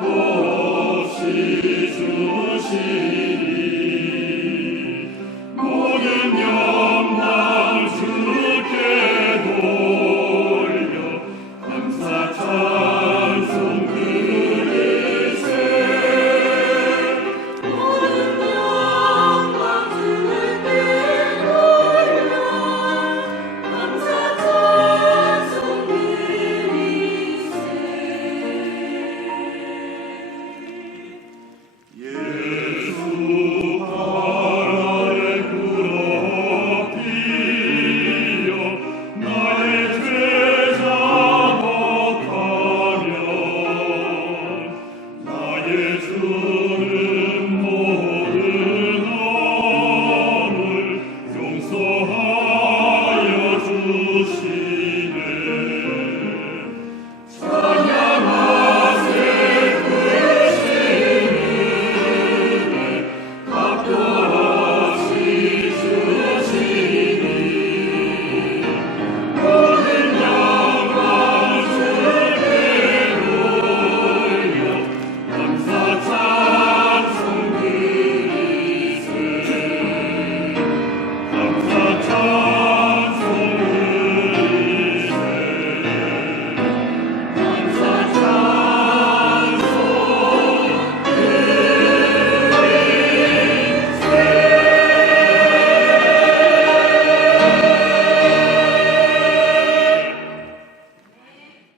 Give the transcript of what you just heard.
없이 주시리